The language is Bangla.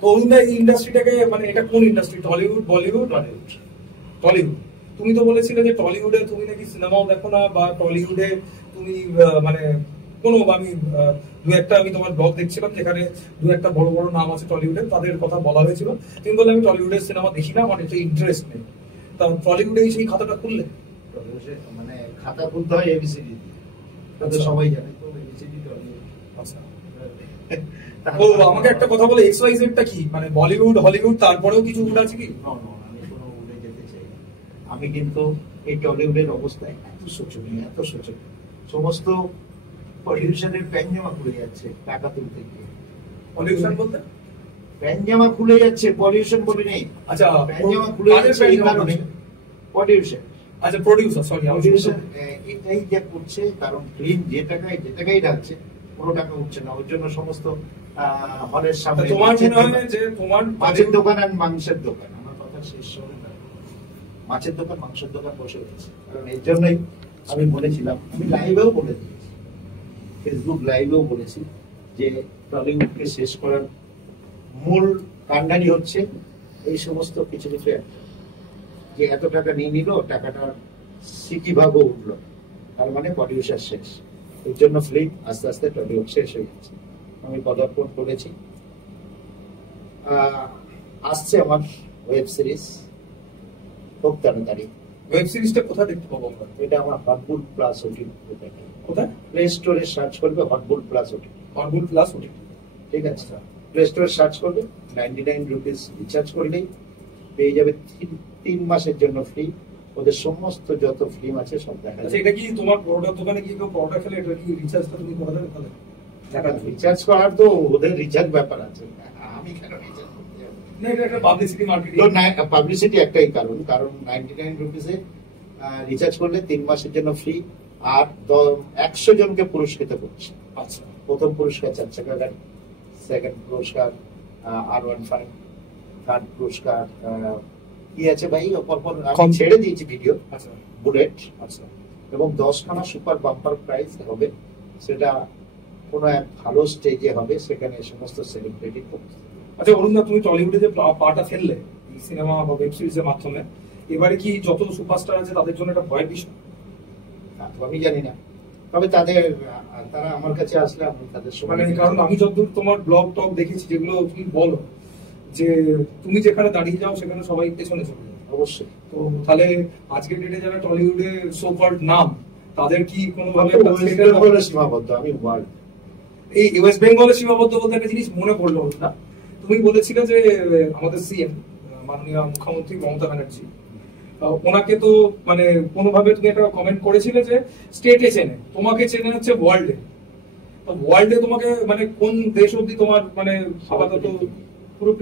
তো অরুণদা এই ইন্ডাস্ট্রিটাকে মানে এটা কোন ইন্ডাস্ট্রি, টলিউড, বলিউড, টলিউড? তুমি তো বলেছিলে যে টলিউডে তুমি নাকি সিনেমাও দেখো না, বা টলিউডে তুমি মানে কোনো, আমি দু একটা আমি তোমার ব্লগ দেখছিলাম যেখানে দু একটা বড় বড় নাম আছে টলিউডের, তাদের কথা বলা হয়েছিল, তুমি বললে আমি টলিউডের সিনেমা দেখি না, আমার এতে ইন্টারেস্ট নেই। তা টলিউডে সেই খাতাটা খুললে? মানে খাতা খুলতে হয় এবিসিডি দিয়ে, সবাই জানে তো এবিসিডি টলিউড। আচ্ছা, ও আমাকে একটা কথা বলে, এক্স ওয়াই জেডটা কি, মানে বলিউড হলিউড তারপরেও কিছু উড আছে কি? আমি কোনো উড়ে যেতে চাই না। আমি কিন্তু এই টলিউডের অবস্থায় এত শোচনীয়, এত শোচনীয়, সমস্ত পলিউশনের প্যানজামা খুলে যাচ্ছে টাকা তুলতে গিয়ে। পলিউশন বলতে প্যানজামা খুলে যাচ্ছে, পলিউশন বলে নেই। আচ্ছা, প্যানজামা খুলে যাচ্ছে এই কারণে পলিউশন। আচ্ছা, প্রোডিউসার, সরি, পলিউশন এটাই যে করছে, কারণ ফিল্ম যে টাকায় ঢালছে কোনো টাকা উঠছে না, ওর জন্য সমস্ত হলের সামনে তোমার মনে হয় যে তোমার মাছের দোকান আর মাংসের দোকান, আমার কথা শেষ হবে না, মাছের দোকান মাংসের দোকান বসে রয়েছে। কারণ এর জন্যই আমি বলেছিলাম, আমি লাইভেও বলে দিয়েছি, ফেসবুক লাইভেও বলেছি যে টলিউডকে শেষ করার মূল কাণ্ডারি হচ্ছে এই সমস্ত কিছু কিছু যে এত টাকা নিয়ে নিল, টাকাটার সিটি ভাগও উঠলো, তার মানে পলিউশন শেষ। এর জন্য ফিল্ম আস্তে আস্তে টলিউড শেষ হয়ে যাচ্ছে। আমি পদার্পণ করেছি, আসছে আমার ওয়েব সিরিজ খুব তাড়াতাড়ি। ওয়েব সিরিজটা কোথায় দেখতে পাবো আমরা? এটা আমার হটবুল প্লাস ওটিটি, কোথায়? প্লে স্টোরে সার্চ করবে হটবুল প্লাস ওটিটি। হটবুল প্লাস ওটিটি, ঠিক আছে, প্লে স্টোরে সার্চ করবে, 99 রুপিস রিচার্জ করলেই পেয়ে যাবে 3 মাসের জন্য ফ্রি। ওদের সমস্ত যত ফিল্ম আছে সব দেখা যাবে। এটা কি তোমার পরোটার দোকানে কি কেউ পরোটা খেলে এটা কি রিচার্জটা তুমি করে দেবে তাহলে? রিচার্জ করার তো ওদের রিচার্জ ব্যাপার আছে, আমি কেন রিচার্জ করতে যাব? না, এটা একটা পাবলিসিটি মার্কেটিং। তো পাবলিসিটি একটাই কারণ 99 রুপিসে রিচার্জ করলে 3 মাসের জন্য ফ্রি, আর 100 জনকে পুরস্কৃত করছে। আচ্ছা, প্রথম পুরস্কার 4 চাকা গাড়ি, সেকেন্ড পুরস্কার R15, থার্ড পুরস্কার কি আছে ভাই, পরপর আমি ছেড়ে দিয়েছি ভিডিও। আচ্ছা, বুলেট। আচ্ছা, এবং 10খানা সুপার বাম্পার প্রাইজ হবে, সেটা কোনো এক ভালো স্টেজে হবে, সেখানে সমস্ত সেলিব্রিটি করবে। আচ্ছা অরুণদা, তুমি টলিউডে যে পাটা ফেললে এই সিনেমা বা ওয়েব সিরিজের মাধ্যমে, এবারে কি যত সুপারস্টার আছে তাদের জন্য একটা ভয়ের বিষয়? আমি জানি না, তবে তারা আমার কাছে আসলে আমি তাদের মানে, কারণ আমি যতদূর তোমার ব্লগ টক দেখেছি, যেগুলো তুমি বলো যে তুমি যেখানে দাঁড়িয়ে যাও সেখানে সবাই পেছনে চলে যায়। অবশ্যই। তো তাহলে আজকের ডেটে যারা টলিউডে সো কল্ড নাম, তাদের কি কোনোভাবে সীমাবদ্ধ? আমি ওয়ার্ল্ড, এই ওয়েস্ট বেঙ্গলের সীমাবদ্ধ বলতে একটা জিনিস মনে পড়লো না, তুমি বলেছিলে যে আমাদের সিএম মাননীয় মুখ্যমন্ত্রী মমতা ব্যানার্জি, ওনাকে তো মানে কোনোভাবে তুমি একটা কমেন্ট করেছিলে যে স্টেটে চেনে, তোমাকে চেনে হচ্ছে ওয়ার্ল্ডে। তো ওয়ার্ল্ডে তোমাকে মানে কোন দেশ অব্দি তোমার মানে আপাতত পুরো